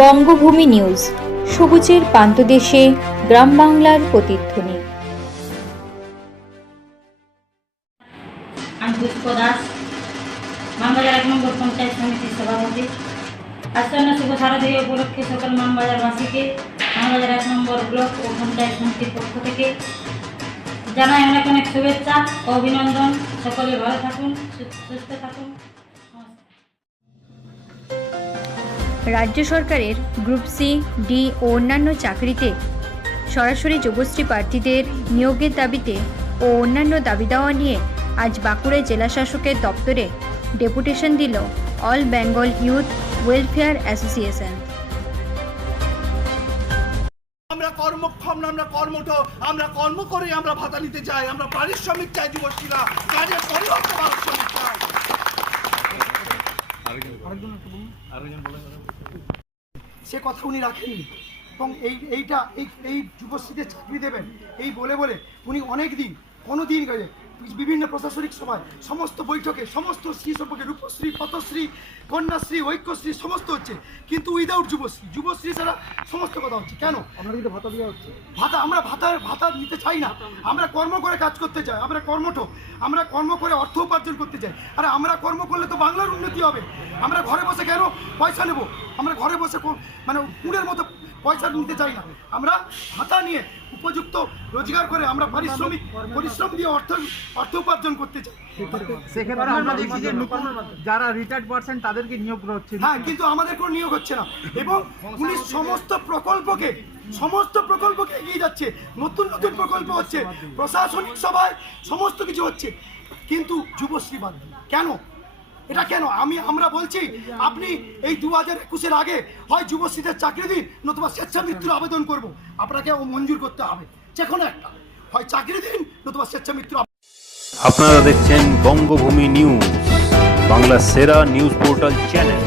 বঙ্গভূমি news, সবুজের পান্তদেশে গ্রাম বাংলার প্রতিধ্বনি। আমি পুষ্প দাস এক নম্বর পঞ্চায়েত সমিতির সভাপতি। আজকাল শুভ শারদীয় উপলক্ষে সকল মানবাজারবাসীকে মানবাজার এক নম্বর ব্লক ও পঞ্চায়েত সমিতির পক্ষ থেকে জানাই অনেক অনেক শুভেচ্ছা অভিনন্দন। সকলে ভালো থাকুন, সুস্থ থাকুন। রাজ্য সরকারের গ্রুপ সি, ডি ও অন্যান্য চাকরিতে সরাসরি যুবশ্রী প্রার্থীদের নিয়োগের দাবিতে ও অন্যান্য দাবি দেওয়া নিয়ে আজ বাঁকুড়া জেলাশাসকের দপ্তরে ডেপুটেশন দিল all Bengal youth welfare association. আমরা কর্মক্ষম না আমরা কর্মঠ, আমরা কর্ম করে আমরা ভাতা নিতে চাই, আমরা পারিশ্রমিক চাই যুবশ্রীরা, কাজের পরিবর্তে পারিশ্রমিক চাই। সে কথা উনি রাখেননি। এবং এই এইটা এই এই যুবশ্রীদের চাকরি দেবেন। এই বলে বলে উনি অনেক দিন কোনো দিন গেলে বিভিন্ন প্রশাসনিক সভায় সমস্ত বৈঠকে সমস্ত শ্রী সম্পর্কে রূপশ্রী পথশ্রী কন্যাশ্রী ঐক্যশ্রী সমস্ত হচ্ছে। কিন্তু উইদাউট যুবশ্রী যুবশ্রী ছাড়া সমস্ত কথা হচ্ছে। কেন? আপনার কিন্তু ভাতা দেওয়া হচ্ছে। ভাতা আমরা ভাতার ভাতা নিতে চাই না। আমরা কর্ম করে কাজ করতে চাই। আমরা কর্মঠ। আমরা কর্ম করে অর্থ উপার্জন করতে চাই। আর আমরা কর্ম করলে তো বাংলার উন্নতি হবে। আমরা ঘরে বসে কেন পয়সা নেব? আমরা ঘরে বসে মানে কুড়ের মতো পয়সা নিতে চাই না। আমরা ভাতা নিয়ে উপযুক্ত রোজগার করে আমরা পারিশ্রমিক পরিশ্রম দিয়ে অর্থ অর্থ উপার্জন করতে চাই। সেক্ষেত্রে আমরা দেখছি যে যারা রিটায়ার্ড পার্সন তাদেরকে নিয়োগ করা হচ্ছে। হ্যাঁ কিন্তু আমাদের কোনো নিয়োগ হচ্ছে না। এবং উনি সমস্ত প্রকল্পকে সমস্ত প্রকল্পকে এগিয়ে যাচ্ছে। নতুন নতুন প্রকল্প হচ্ছে। প্রশাসনিক সভায় সমস্ত কিছু হচ্ছে। কিন্তু যুবশ্রী বাদ কেন? এটা কেন? আমি, আমরা বলছি, আপনি এই দু হাজার একুশের আগে হয় যুবশ্রীদের চাকরি দিন, নতুবা স্বেচ্ছা মৃত্যুর আবেদন করব। আপনাকে ও মঞ্জুর করতে হবে। যে কোনো একটা। হয় চাকরি দিন, নতুবা স্বেচ্ছা মৃত্যুর আপনারা দেখছেন বঙ্গভূমি নিউজ বাংলা সেরা নিউজ পোর্টাল চ্যানেল।